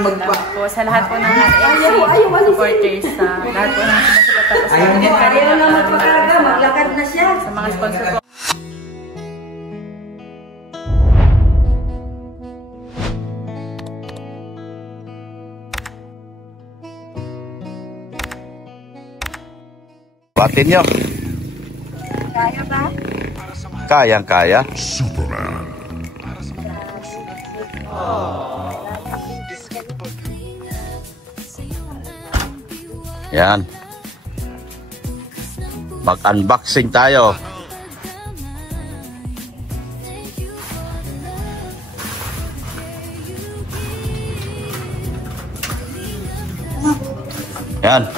magpa... Po, sa lahat po ng FC supporters, sa lahat po ng sumusulat. Ayaw na magpakalaga, maglakad na siya. Sa mga sponsor po. Batin nyo. Kaya ba? Kayang-kaya. Superman. Yan. Mag-unboxing tayo. Yan.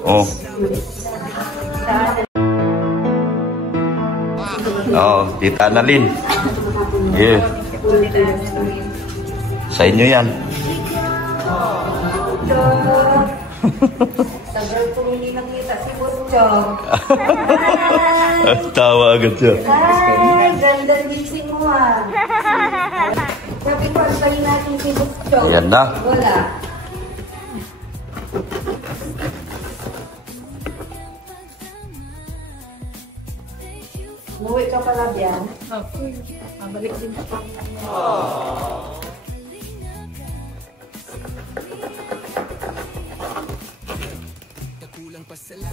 Oh. Oh, Tita Annalyn. Yeah. Sa inyo yan. Tagal ko hindi nakita si Butchog. Tawa agad siya. Ay, ganda gising mo ah. Sabi ko, antayin natin si Butchog. Ayan na. Wala. Umuwi ka pala biyan? Okay. Mabalik din po.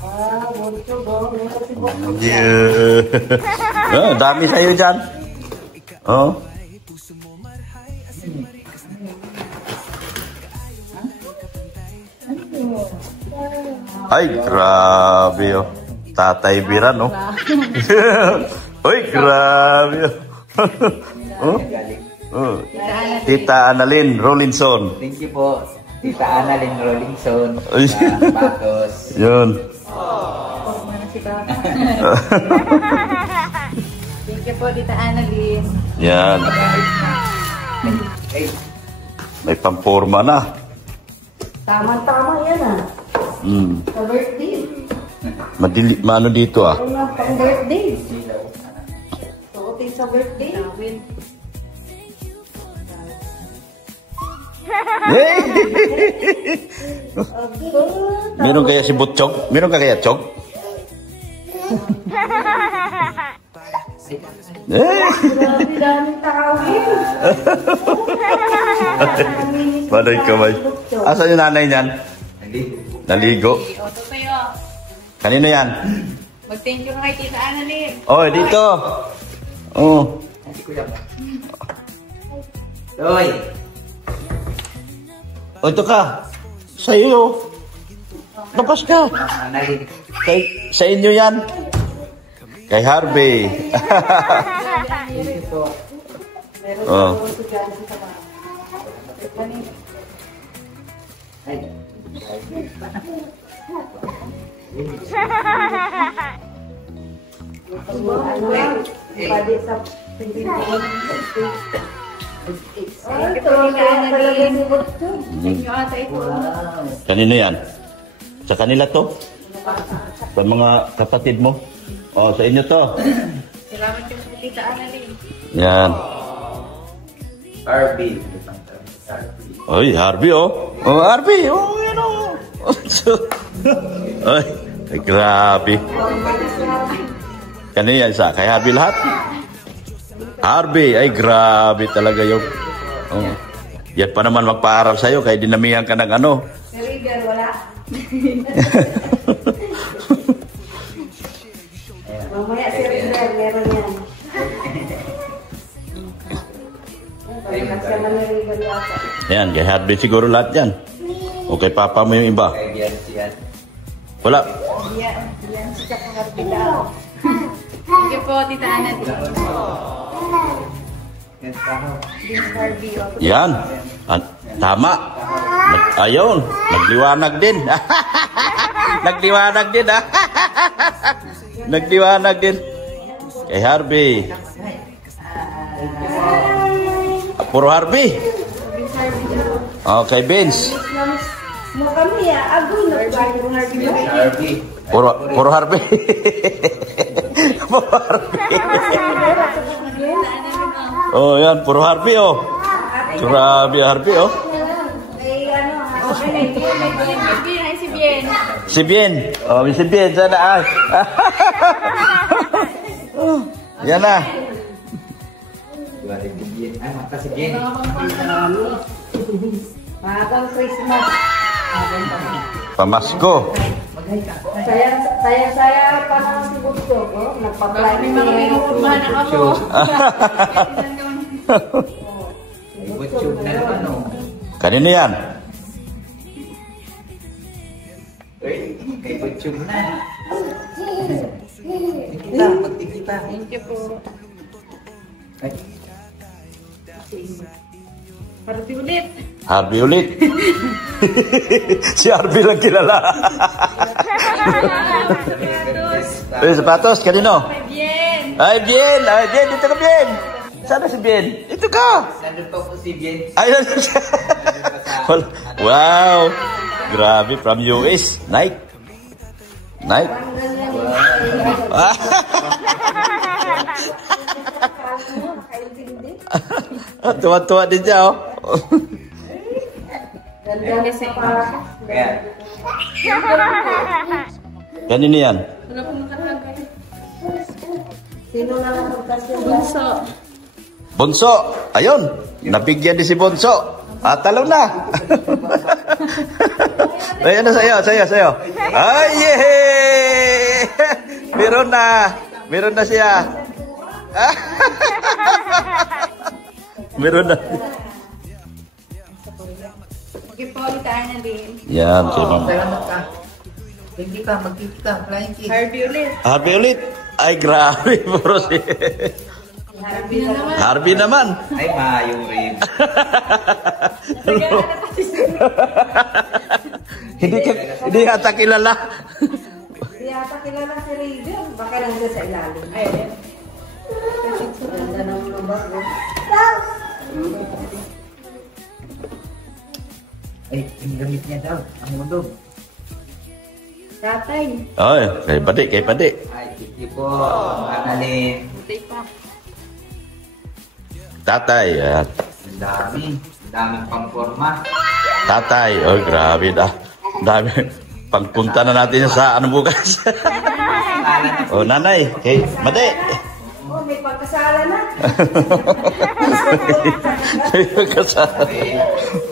Ah, Butchog oh. Meron si Butchog. Yeah. Oh, dami sa'yo dyan. Oh. Ay, grabe oh. Tatay Biran oh. Uy, grabe oh. Oh. Oh. Tita Annalyn Rollinson. Thank you po, Tita Annalyn Rollinson. Ay. Patos. Yun. Thank you po, Tita Annalyn. Yan. May pamporma na. Tama-tama yan ah. Hmm. Sa birthday. Maano dito ah. Ano na pang birthday? Suotin sa birthday. Meron kaya si Butchog? Meron ka kaya Chog? Daming tawin. Panay kamay. Asan yung nanay niyan? Naligo. O, ito kayo. Kanino yan? Mag-thank you kay Tita Annalyn. Oh, dito. Oh. Hoy! Oh, ito ka. Sa iyo. Labas ka. Annalyn. Sa inyo yan. Kay Harvey. Oh. Kanino yan? Sa kanila to? Sa mga kapatid mo? Oh, sa inyo to. Salamat yung po, Tita Annalyn. Yan. Harvey. Oy, Harvey oh. Oh, Harvey. Oh, yan oh. Ay, grabe. Kanino yan sa? Kay Harvey lahat? Harvey, ay grabe talaga yung... Oh. Yan pa naman magpaaral sa'yo, kaya dinamihan ka ng ano. River, wala. Mamaya si River, meron yan. Nagsama ni River yata. Yan, kay Harvey siguro lahat yan. O kay Papa mo yung iba. Kay Gian siyan. Wala. Yan si Harvey daw. Thank you po, Tita Annalyn. Yan. Tama. Ayun. Nagliwanag din. Nagliwanag din ha. Nagliwanag din. Kay Harvey. Puro Harvey. Okay, Vince. Mo kami agoy na Harvey. Puro Harvey. Puro Harvey. Oh, yan. Puro Harvey, oh. Grabe, Harvey, oh. May ano, Ay, si Bien. Si Bien. Oh, si Bien, sana ah. Oh, yan na. Ay, makasig yan. Magang Christmas. Pamasko. Saya pa naman si Bunso ko. Nagpa-plan May mga minukurbahan na ako. May butchog na naman, oh. Kanino yan? Uy, may butchog na. Magtikita. Thank you po. Ay, Parati ulit. Harvey ulit. Si Harvey lang kilala. Uy, sapatos, kanino? Bien. Ay, Bien! Ay, Bien, dito ka, Bien! Sana si Bien? Dito ka! nandun pa po si Bien. Ay, wow! Grabe, from US. Nike. Nike. Tuwa-tuwa din siya, oh. Ganda sa para. Kaya, Kanino yan? Wala pong nakalagay. Sino na lang magkasya? Bunso. Bonso. Ayun. Nabigyan din si Bonso. Talo na. Ayan na sa'yo. Ay, yehey! Meron na siya. Meron na. Okay po, itaan na din. Yan, kay Ma'am. salamat ka. Hindi ka, magkikita. Flying kiss. Harvey ulit. Harvey ulit. Ay, grabe. Puro si... Harvey na naman. Harvey naman. Ay, maayong rin. Hindi ata kilala. Hindi ata kilala si Raven. Baka nandiyan sa ilalim. Ayun. Ganda ng lumbar. Ay, yung gamit niya daw. Ang mundo. Tatay. Ay, kay Padi. Ay, thank you po. Analin. Buti pa. Tatay. Ayan. Ang dami. Ang daming pangporma. Tatay. Oh, grabe na. Dami. Pagpunta na natin sa ano bukas. Oh, nanay. Kay Madi. Oh, may pagkasala na.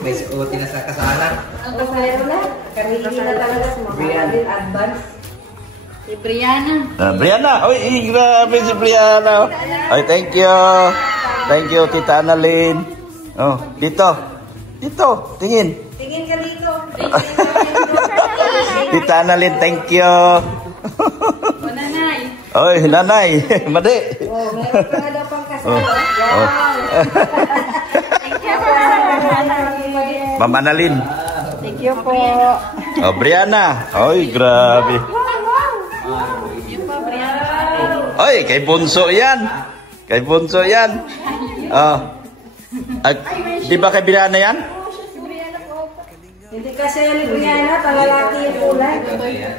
May scooty na sa kasalan. Ang kasaya na. Kanina na talaga sa mga kapatid advance. Si Brianna. Brianna. Oy, grabe si Brianna. Ay, thank you. Thank you, Tita Annalyn. Oh, dito. Tingin. Tingin ka dito. Tita Annalyn, thank you. O, nanay. Oy, nanay. Madi. Oh, meron ka na daw pang kasala. Oh. Thank you po. Ma'am Annalyn. Thank you po. Oh, Brianna. Oy, grabe. Yun po, Brianna. Oy, kay Bunso yan. Oh. At, di ba kay Brianna yan? Hindi kasi yan ni Brianna, panlalaki yung kulay.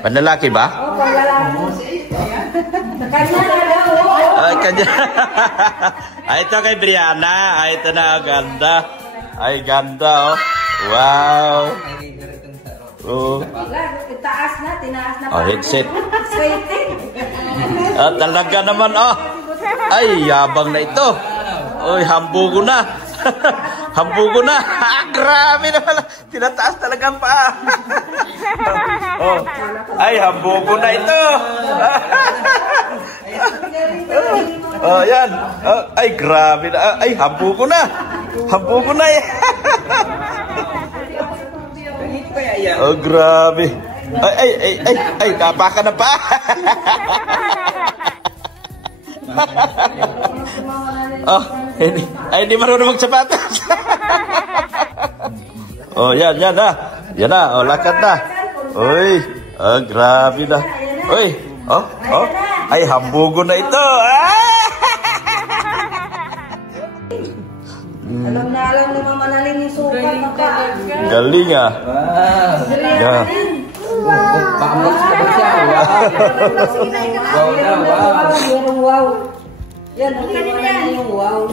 Panlalaki ba? Oh, panlalaki. Kanya na daw. Ay, kanya. Ay, ito kay Brianna. Ay, ito na. Ganda. Ay, ganda, oh. Wow. Oh. Tinaas na. Oh, headset. Sweating. Talaga naman, oh. Ay, yabang na ito. Oy, hambugo na. Hambugo na. Grabe naman. Tinataas talaga ang paa. Oh. Ay, hambugo na ito. Oh, yan. Oh, ay, grabe na. Ay, hambugo na. Hambugo na eh. Oh, grabe. Ay, napaka na pa. Oh, hindi marunong magsapatos. Oh, yan na. Yan na, oh, lakad na. Uy, oh, grabe na. Uy, oh. Ay, hambugo na ito. Alam na Mama Naling yung sukat ng kaan. Galing ah. Yeah. Pambox ka ba siya? Wow. Wow. Yan, ang yung wow.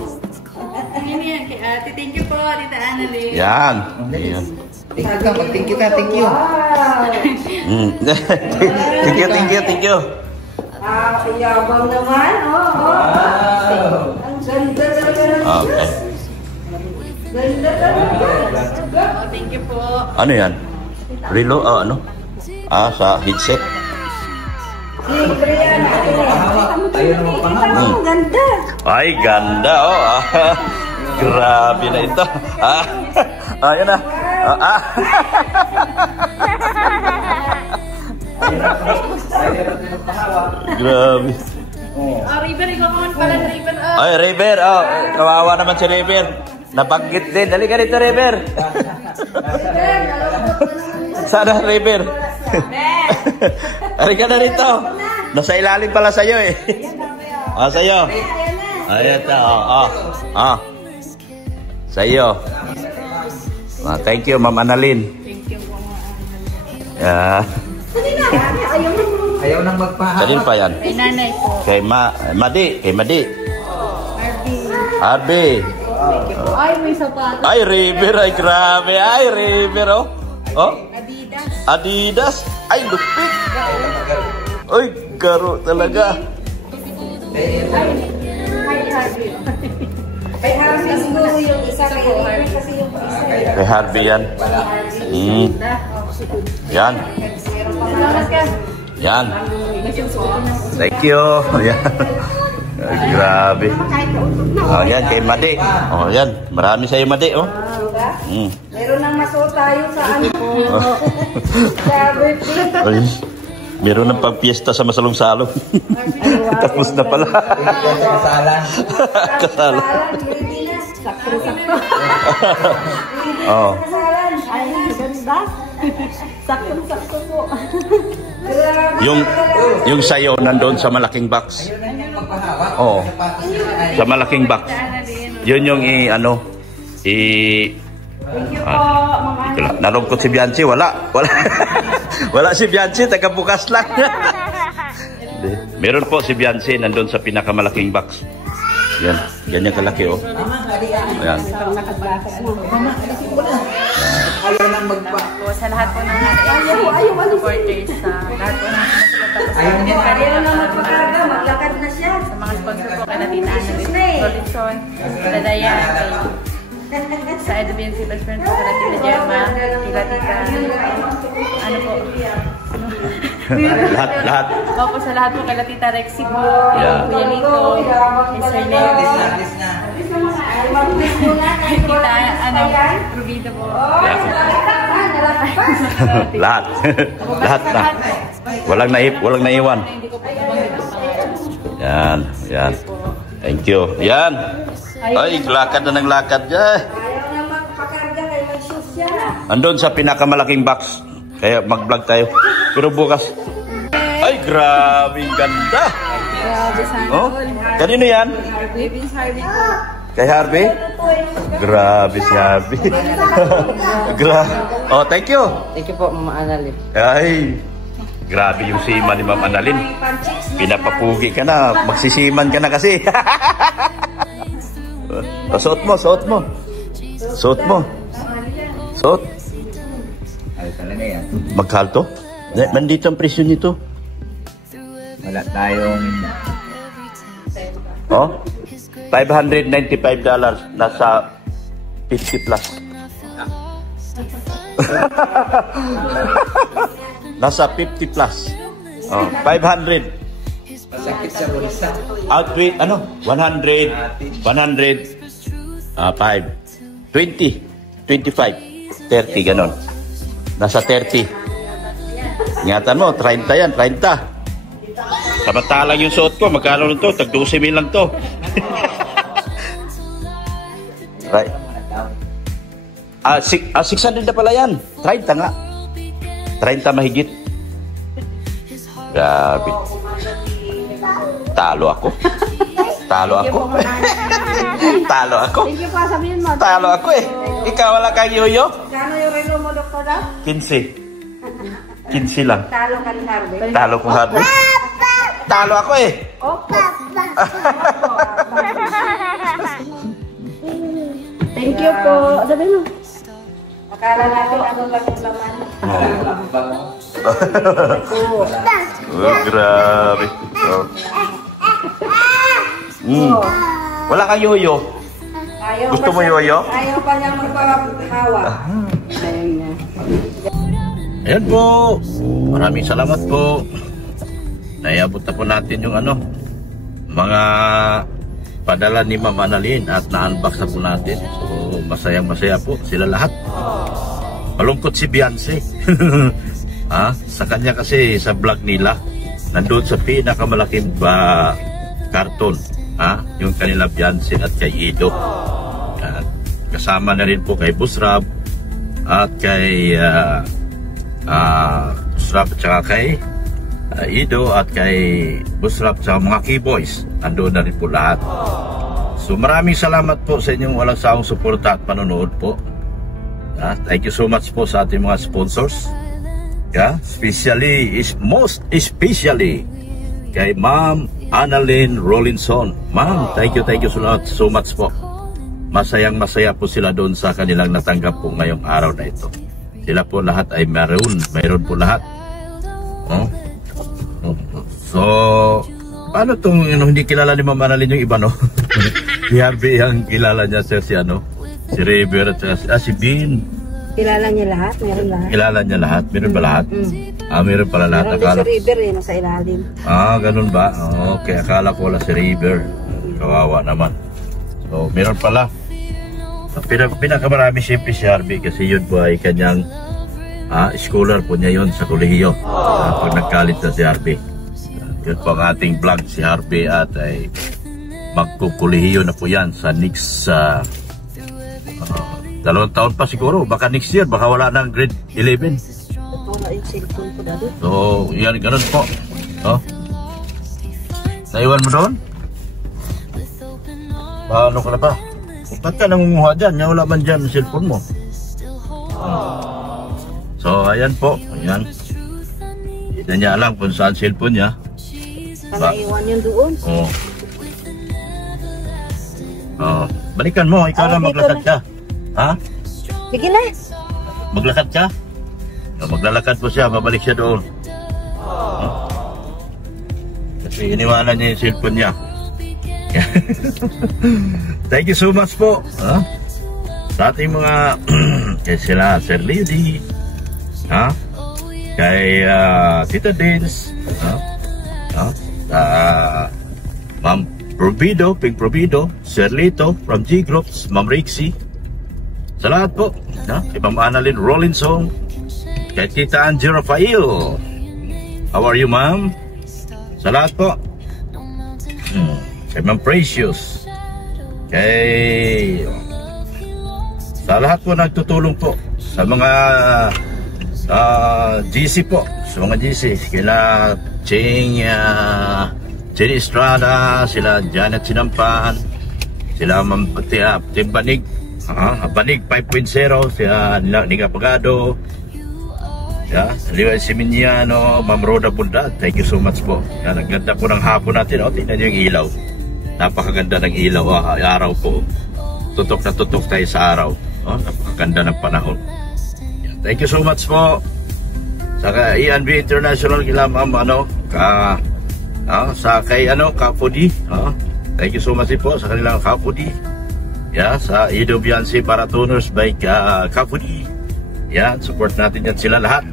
Ano yan? Kay ate. Thank you po, Tita Annalyn. Yan. Yan. Thank you ka, mag-thank you ka, thank you. Wow! Thank you, thank you, thank you. Yabang naman. Wow. Ang ganda talaga ng Okay. Ganda talaga. Oh, thank you po. Ano yan? Relo? Ano? Sa headset. Libre yan. Ayaw naman pa nga. Ang ganda. Ay, ganda, oh. Grabe na ito. Ayan na. Grabe. Oh, River, ikaw naman pala, River. Ay, River, kawawa naman si River. Nabanggit din. Dali ka rito, River. Sana, River. Ari ka na rito. Nasa ilalim pala sa'yo eh. Sa'yo. Ayan ta. Sa'yo. Thank you, Ma'am Annalyn. Thank you po, Ma'am Annalyn. Ayaw nang magpahawak. Kanino pa yan? Kay nanay po. Kay Madi. Kay Madi. Harvey. Ay, may sapatos. Ay, River. Ay, grabe. Ay, River. Oh. Adidas. Adidas. Ay, lupit. Ay, garo talaga. Hi, Harvey. Kay Harvey siguro yung isa kay River kasi yung isa. Kay Harvey yan. Yan. Salamat ka. Yan. Thank you. Yan. Ay, grabe. Yan, kay Madi. Yan. Marami sa'yo, Madi. Meron nang masuot tayo sa ano. Sa birthday. Ay, meron ng pagpiesta sa masalong-salong. Tapos na pala. Kasalan. Kasalan. Sakto-sakto. Oh. Kasalan. Ay, ganda. Sakto-sakto po. Yung sayo nandun sa malaking box. Ayaw na niyang magpahawak. Oo. Sapatos nila ay. Sa malaking box. Yun yung ito lang. Nalungkot si Bianchi, wala. Wala si Bianchi, taga-bukas lang. Meron po si Bianchi nandun sa pinakamalaking box. Yan, ganyan kalaki oh. Ayan. Ayaw nang magpa. Po, sa lahat po ng supporters, sa lahat po ng Ayaw niya. Ayaw na magpakarga, maglakad na siya. sa mga sponsor po kay Tita Annalyn, Rollinson, kay Dayan, sa Edwin Silver Friend po, kay Tita Gemma, kay Tita, ano po, Lahat. opo sa lahat po kay Tita Rexy po, Yeah. Kuya Lito, kay Sir Leo, Alis na. kay Tita, Rubida po. Lahat. Lahat na. Walang naiwan. Hindi ko po nabanggit ang pangalan. Yan. Thank you. Yan. Ay, lakad na ng lakad. Ayaw na magpakarga kay may shoes siya. Andun sa pinakamalaking box. Kaya mag-vlog tayo. Pero bukas. Ay, grabe ganda. Grabe sana. Oh, kanino yan? Vince Harvey po. Kay Harvey? Grabe si Harvey. Oh, thank you. Thank you po, Mama Annalyn. Ay, grabe yung siman ni Ma'am Annalyn. Pinapapugi ka na. Magsisiman ka na kasi. Suot mo. Suot. Ay, talaga yan. Magkano to? Nandito ang presyo nito. Wala tayong. Oh? $595. Nasa 50 plus. Nasa 50 plus. Oh, 500. Masakit sa bulsa. Outweight, 100, 5, 20, 25, 30, ganon. Nasa 30. Ingatan mo, 30 yan, 30. Samantalang yung suot ko, magkano nito? Tag 12,000 lang to. Right. 600 na pala yan. 30 nga. 30 mahigit. Grabe. Talo ako. Talo ako. Thank you pa, sabihin mo. Talo ako eh. Ikaw wala kang yoyo? Kano yung relo mo, Dr. Dap? 15. 15 lang. Talo ka ni Harvey. Talo ko Harvey. Talo ako eh. Opo. Thank you po. Sabi mo. Akala natin ano lang yung laman. Oh, grabe. Oh. Wala kang yoyo? Gusto mo yoyo? Ayaw pa niya magpahawa. Ayaw niya. Ayan po. Maraming salamat po. Naiabot na po natin yung mga padala ni Ma'am Annalyn at na-unbox na po natin. So, masayang-masaya po sila lahat. Malungkot si Beyonce. Sa kanya kasi sa vlog nila, nandun sa pinakamalaking karton. Yung kanila Beyonce at kay Ido. Kasama na rin po kay Busrab at kay Busrab at saka kay Ido at kay Busrab sa mga keyboys. Nandun na rin po lahat. So maraming salamat po sa inyong walang sawang suporta at panonood po. Thank you so much po sa ating mga sponsors. Most especially kay Ma'am Annalyn Rollinson. Ma'am, thank you so much po. Masayang-masaya po sila doon sa kanilang natanggap po ngayong araw na ito. Sila po lahat ay mayroon po lahat. So, paano itong hindi kilala ni Ma'am Annalyn yung iba, no? Si Harvey ang kilala niya si si River at si Bean. Kilala niya lahat? Meron lahat? Kilala niya lahat? Meron ba lahat? Meron pala lahat. Meron si River nasa ilalim. Ganun ba? Okay, akala ko wala si River. Kawawa naman. So, meron pala. Pinakamarami siyempre si Harvey kasi yun po ay kanyang scholar po niya yun sa kolehiyo. Pag nagkalit na si Harvey. Yun po ang ating vlog si Harvey at ay magkukulehiyo na po yan sa next 2 taon pa siguro. Baka next year, baka wala ng grade 11. So, yan, ganun po. Naiwan mo doon? Paano ka na ba? Ba't ka nangunguha dyan? Wala man dyan ang cellphone mo. So, ayan po. Ayan. Hindi niya alam kung saan cellphone niya. Naiwan yun doon? Balikan mo. Ikaw na maglakad ka. Sige na. Maglakad ka? Maglalakad po siya. Babalik siya doon. Kasi iniwanan niya yung cellphone niya. Thank you so much po. Sa ating mga kay sila Sir Lizzie, kay Tita Dins, Ma'am Provido, Pink Provido, Sir Lito from G Groups, Ma'am Rixie, sa lahat po, kay Ma'am Annalyn Rollinson, kay Tita Angie Rafael. How are you, ma'am? Sa lahat po. Kay Ma'am Precious, sa lahat po nagtutulong po sa mga GC po, sa mga GC, kila Ching Estrada, sila Janet Sinampan, sila Ma'am Tim Banig, Banig 5.0, sila Niga Pagado, Liwa Siminiano, Ma'am Roda Bunda. Thank you so much po. Naganda po ng hapon natin. Tingnan niyo yung ilaw. Napakaganda ng ilaw. Araw po. Tutok na tutok tayo sa araw. Napakaganda ng panahon. Thank you so much po. Sa ENB International, kila Ma'am sa kay Kapudi. Thank you so much po sa kanilang Kapudi. Sa Ido Beyonce Marathoners by Kapudi. Support natin yan sila lahat.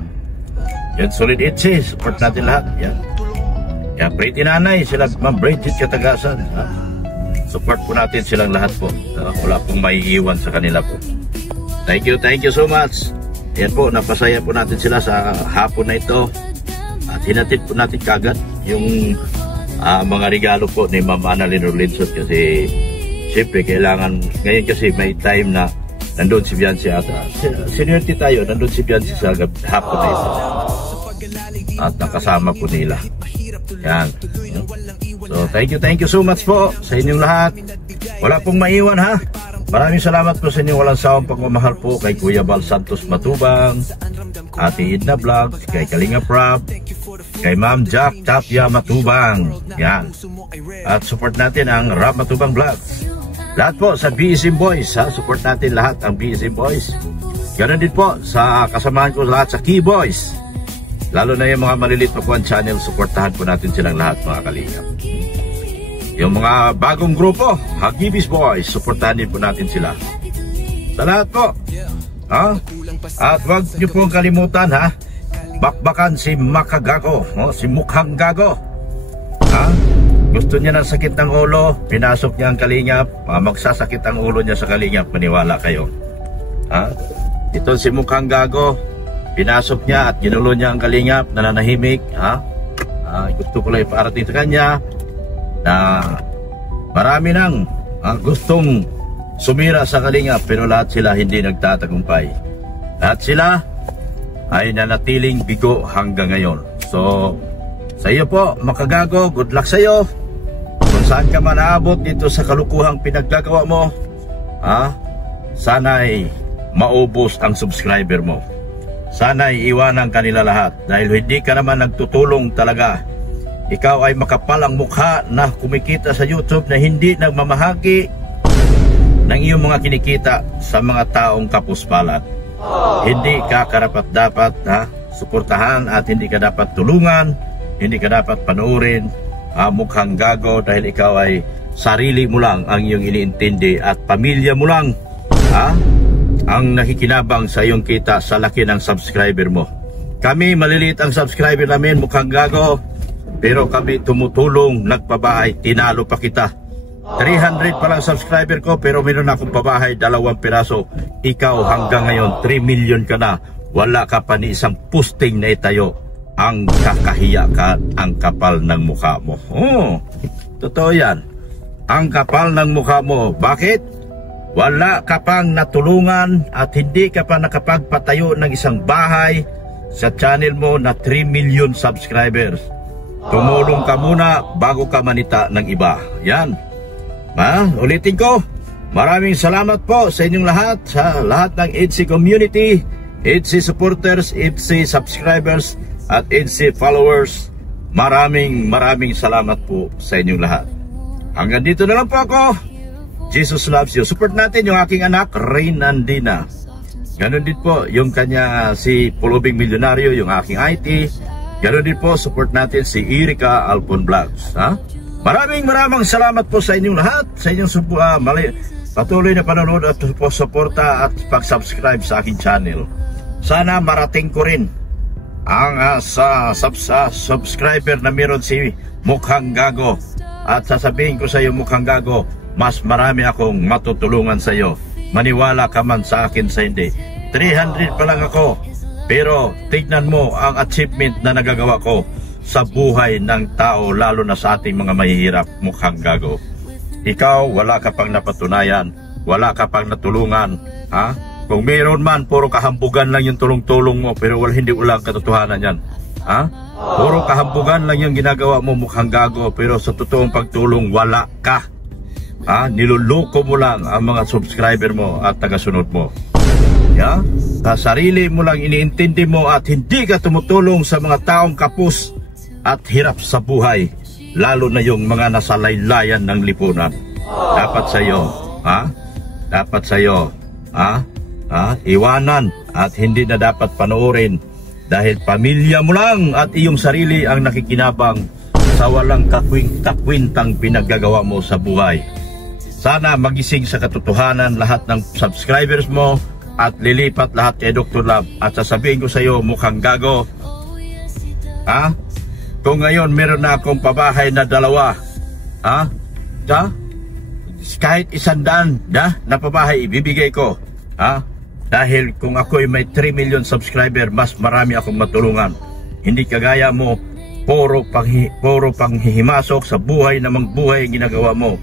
Solid Itzy, support natin lahat. Pretty Nanay, sila Ma'am Bridget Katagasan. Support po natin silang lahat po. Wala pong maiiwan sa kanila po. Thank you so much. Yan po, napasaya po natin sila sa hapon na ito. At hinatid po natin kagad yung mga regalo po ni Ma'am Annalyn Rollinson kasi siyempre kailangan, ngayon kasi may time na nandun si Beyonce at seniority tayo, nandun si Beyonce sa hapon na ito. At nakasama po nila. Yan. So thank you so much po sa inyong lahat. Wala pong maiwan ha. Maraming salamat po sa inyong walang sawang pagmamahal po kay Kuya Bal Santos Matubang, Ate Edna Vlog, kay Kalinga Prab, kay Ma'am Jack Tapia Matubang. Yan. At support natin ang Rab Matubang Vlogs. Lahat po sa BSM Boys, ha? Support natin lahat ang BSM Boys. Ganon din po sa kasamahan ko lahat sa Key Boys. Lalo na yung mga malilit pa po ang channel, supportahan po natin silang lahat mga kalingap. Yung mga bagong grupo, Hagibis Boys, supportahan din po natin sila. Sa lahat po, ha? At wag niyo pong kalimutan, ha? Bakbakan si Makagago, si Mukhang Gago. Ha? Gusto niya ng sakit ng ulo, pinasok niya ang kalingap, magsasakit ang ulo niya sa kalingap, maniwala kayo. Ha? Ito si Mukhang Gago, pinasok niya at ginulo niya ang kalingap, nananahimik. Ha? Gusto ko lang iparating sa kanya na marami nang gustong sumira sa kalingap, pero lahat sila hindi nagtatagumpay. Lahat sila ay nanatiling bigo hanggang ngayon. So, sa iyo po, Makagago, good luck sa iyo. Kung saan ka man naabot dito sa kalukuhang pinaggagawa mo, sana'y maubos ang subscriber mo. Sana'y iwanan kanila lahat. Dahil hindi ka naman nagtutulong talaga. Ikaw ay makapalang mukha na kumikita sa YouTube na hindi nagmamahagi ng iyong mga kinikita sa mga taong kapuspalad. Hindi ka karapat-dapat suportahan at hindi ka dapat tulungan, hindi ka dapat panuorin, Mukhang Gago, dahil ikaw ay sarili mo lang ang iyong iniintindi at pamilya mo lang ang nakikinabang sa iyong kita sa laki ng subscriber mo. Kami maliliit ang subscriber namin, Mukhang Gago, pero kami tumutulong, nagpabahay, tinalo pa kita. 300 pa lang subscriber ko, pero meron akong pabahay, 2 piraso. Ikaw hanggang ngayon 3 million ka na, wala ka pa ni isang posting na itayo. Ang kakahiya ka, ang kapal ng mukha mo. Totoo yan, ang kapal ng mukha mo. Bakit? Wala ka pang natulungan at hindi ka pa nakapagpatayo ng isang bahay sa channel mo na 3 million subscribers. Tumulong ka muna bago ka manita ng iba. Yan. Ulitin ko, maraming salamat po sa inyong lahat, sa lahat ng EDC community, EDC supporters, EDC subscribers, at EDC followers. Maraming salamat po sa inyong lahat. Hanggang dito na lang po ako. Jesus loves you. Support natin yung aking anak, Rain Andina. Ganon din po yung kanya si Pulubing Milyonaryo, yung aking IT. Ganon din po, support natin si Erika Alpon Vlogs. Maraming salamat po sa inyong lahat, sa inyong patuloy na panonood at suporta at pag-subscribe sa aking channel. Sana marating ko rin ang subscriber na meron si Mukhang Gago. At sasabihin ko sa iyo, Mukhang Gago, mas marami akong matutulungan sa iyo. Maniwala ka man sa akin sa hindi. 300 pa lang ako, pero tignan mo ang achievement na nagagawa ko sa buhay ng tao, lalo na sa ating mga mahihirap, Mukhang Gago. Ikaw, wala ka pang napatunayan, wala ka pang natulungan. Kung mayroon man, puro kahambugan lang yung tulong-tulong mo, pero hindi walang katotohanan yan. Puro kahambugan lang yung ginagawa mo, Mukhang Gago, pero sa totoong pagtulong, wala ka. Niluloko mo lang ang mga subscriber mo at tagasunod mo. Sa sarili mo lang iniintindi mo at hindi ka tumutulong sa mga taong kapos at hirap sa buhay, lalo na yung mga nasa laylayan ng lipunan. Dapat sa iyo iwanan at hindi na dapat panoorin, dahil pamilya mo lang at iyong sarili ang nakikinabang sa walang kakwintang pinaggagawa mo sa buhay. Sana magising sa katotohanan lahat ng subscribers mo at lilipat lahat kay Dr. Love. At sasabihin ko sa iyo, Mukhang Gago, kung ngayon meron na akong pabahay na 2, kahit 100 na pabahay ibibigay ko, dahil kung ako'y may 3 million subscriber, mas marami akong matulungan. Hindi kagaya mo, puro panghihimasok sa buhay namang buhay ang ginagawa mo,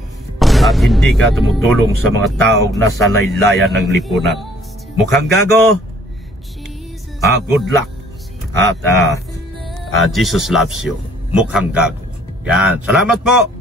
at hindi ka tumutulong sa mga taong nasa laylayan ng lipunan. Mukhang Gago, good luck at Jesus loves you, Mukhang Gago. Yan, salamat po.